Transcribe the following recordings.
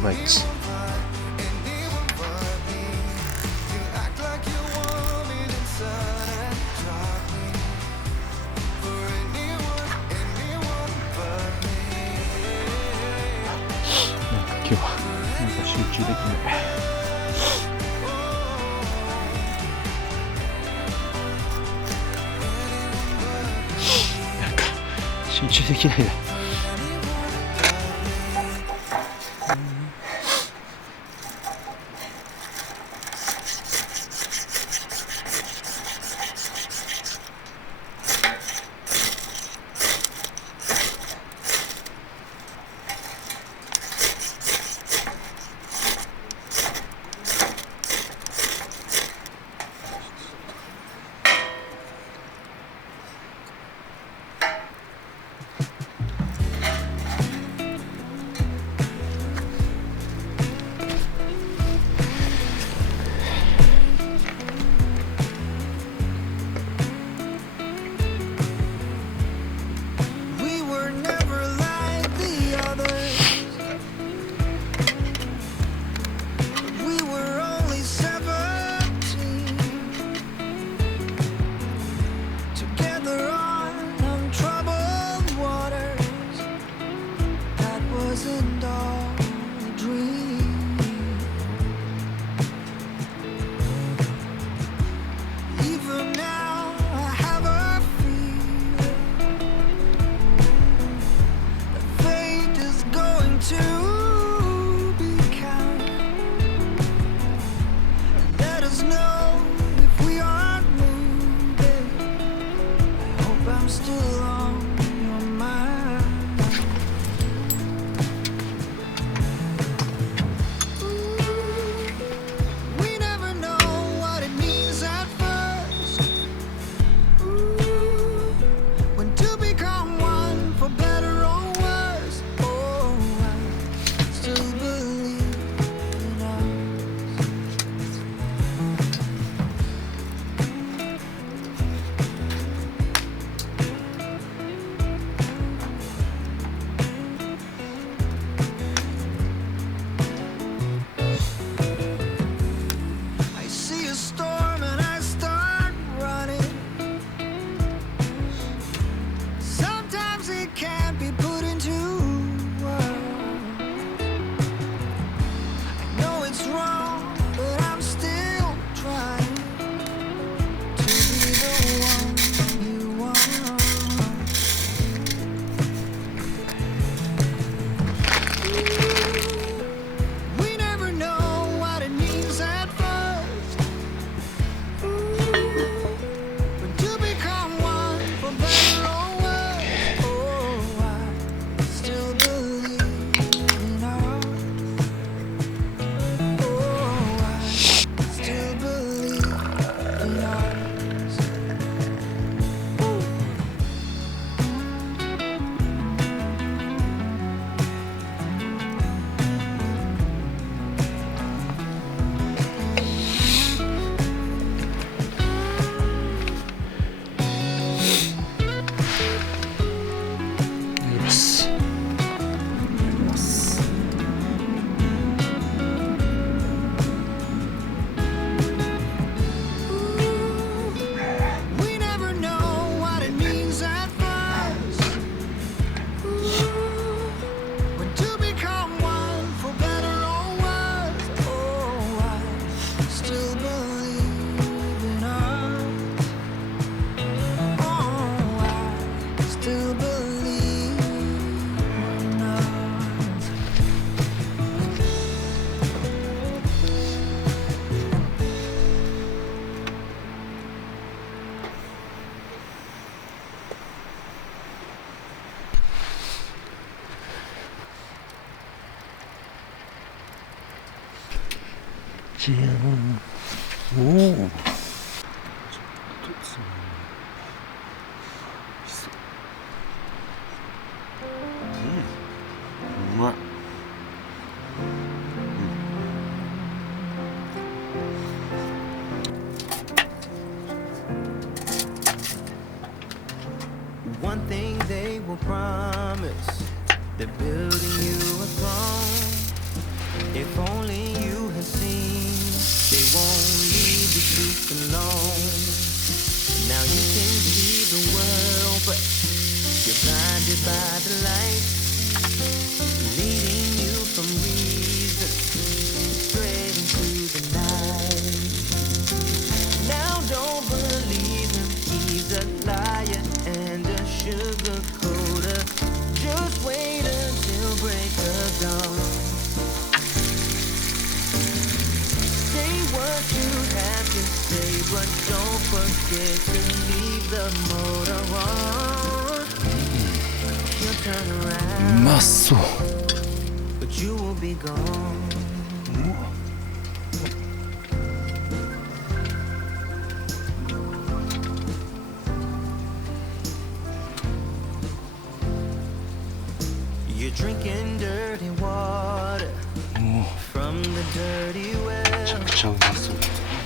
まいち。なんか今日はなんか集中できない。なんか集中できないな。じゃん。おお。ちょっとつまみ。うまい。One thing they will promise, they're building you a throne. If only you had seen, they won't leave the truth alone. Now you can see the world, but you're blinded by the light, leading you from reason straight into the night. Now don't believe him, he's a liar and a sugar coater. Just wait until break of dawn. Say what you have to say, but don't forget to leave the motor on. You'll turn around, まそう but you will be gone. You're drinking dirty water も from the dirty うめちゃ well. くちゃうまそう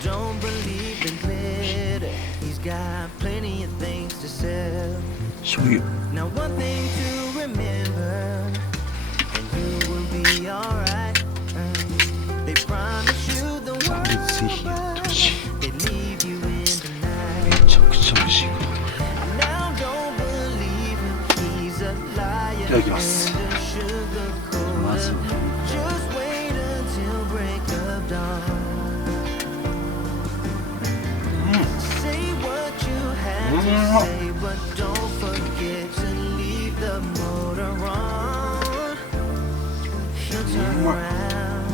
Don't believe the glitter. He's got plenty of things to sell. 醤油 Now one thing to remember, and you will be alright. They promise you the ぜひやってほしい world. They leave you in the め night. ちゃくちゃ美味しい Now don't believe him. He's a liar いただきます and a sugar まず coater. は Just wait until break of dawn. Say what you have to say, but don't forget to leave the motor on. He'll turn around,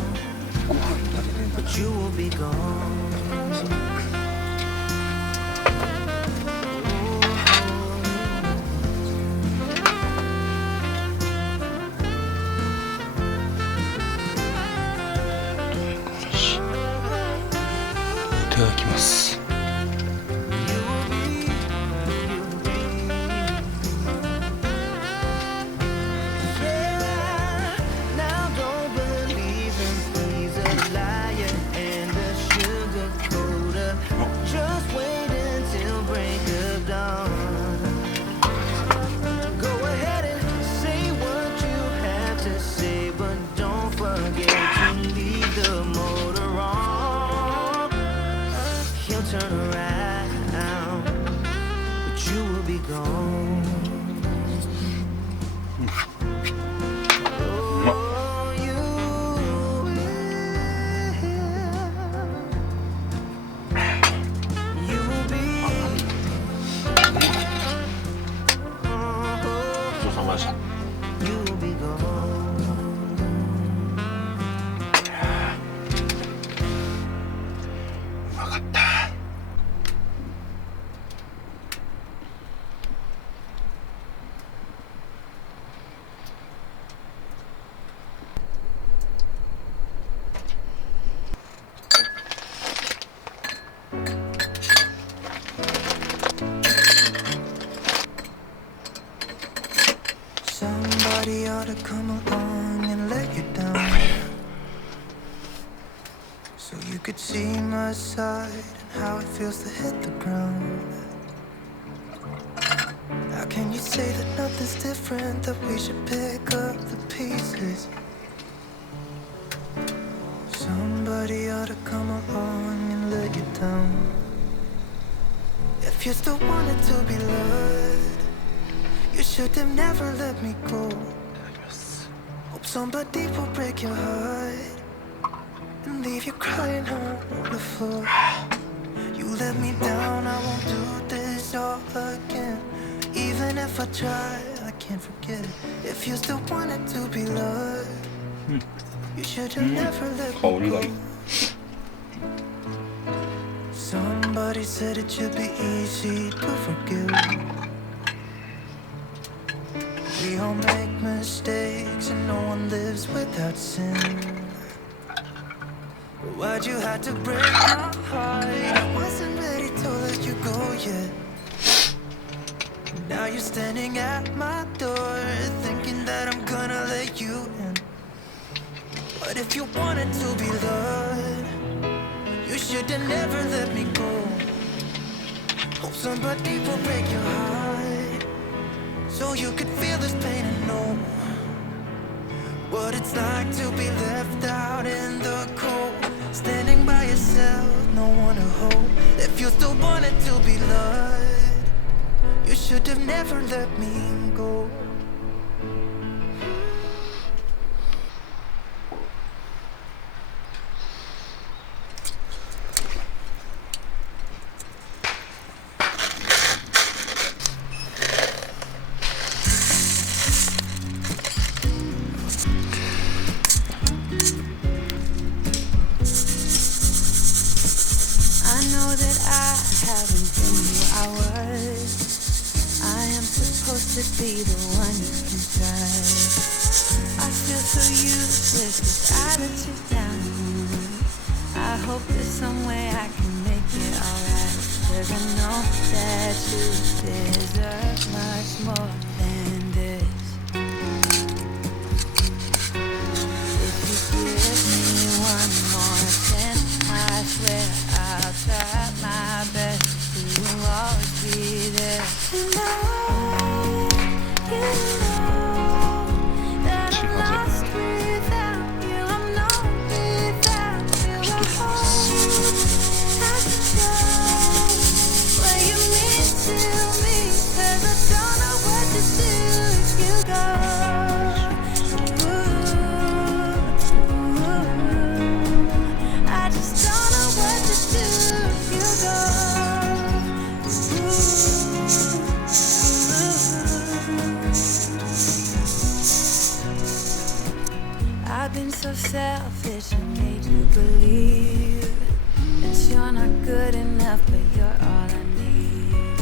ご飯食べれんだ but you will be gone. いただきます Now don't believe him, he's a liar and a sugar coater. Just wait until break of dawn. Go ahead and say what you have to say, but don't forget to leave the motor on. He'll turn around, but you will be gone. Oh, you will. You will be. ごちそうさまでした You will be gone. うまかった Somebody ought to come along and let you down, so you could see my side and how it feels to hit the ground. How can you say that nothing's different, that we should pick up the pieces? Somebody ought to come along and let you down. If you still wanted to be loved, you should have never let me go. Hope somebody will break your heart and leave you crying on the floor. You let me down, I won't do this all again. Even if I try, I can't forget it. If you still wanted to be loved, you should have never let me go. Somebody said it should be easy to forgive. We all make mistakes and no one lives without sin. But why'd you have to break my heart? I wasn't ready to let you go yet. Now you're standing at my door, thinking that I'm gonna let you in. But if you wanted to be loved, you should have never let me go. Hope somebody will break your heart, so you could feel this pain and know what it's like to be left out in no one to hold. If you still wanted to be loved, you should have never let me go. I know that I haven't been who I was. I am supposed to be the one you can trust. I feel so useless 'cause I let you down. I hope there's some way I can make it alright, 'cause I know that you deserve much more than this. If you give me one more chance, I swear I'll try my best to always be there. And I want you to know that I'm lost without you. I'm not without you. I hope I can show what you mean to me, 'cause I don't know what to do if you go. I just don't know what to do if you go. I've been so selfish and made you believe that you're not good enough, but you're all I need.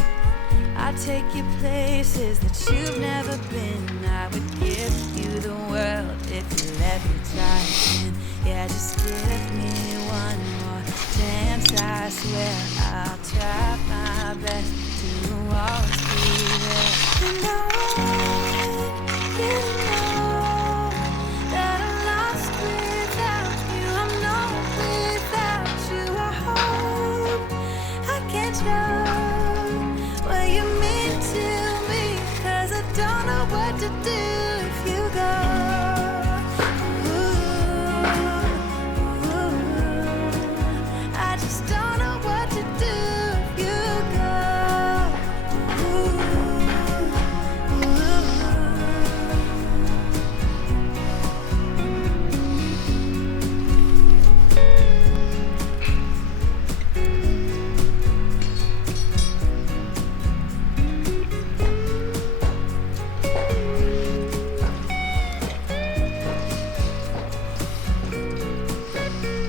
I take you places that you've never been. I would give you the world if you let me try again. Yeah, just give me one more chance. I swear I'll try my best to always be there. And I want you to know that I'm lost without you. I'm not without you. I hope I can show what you mean to me, 'cause I don't know what to do if you go. I just don't know what to do if you go.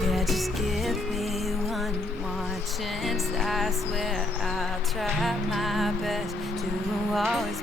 Yeah, just give me one more chance. I swear I'll try my best to always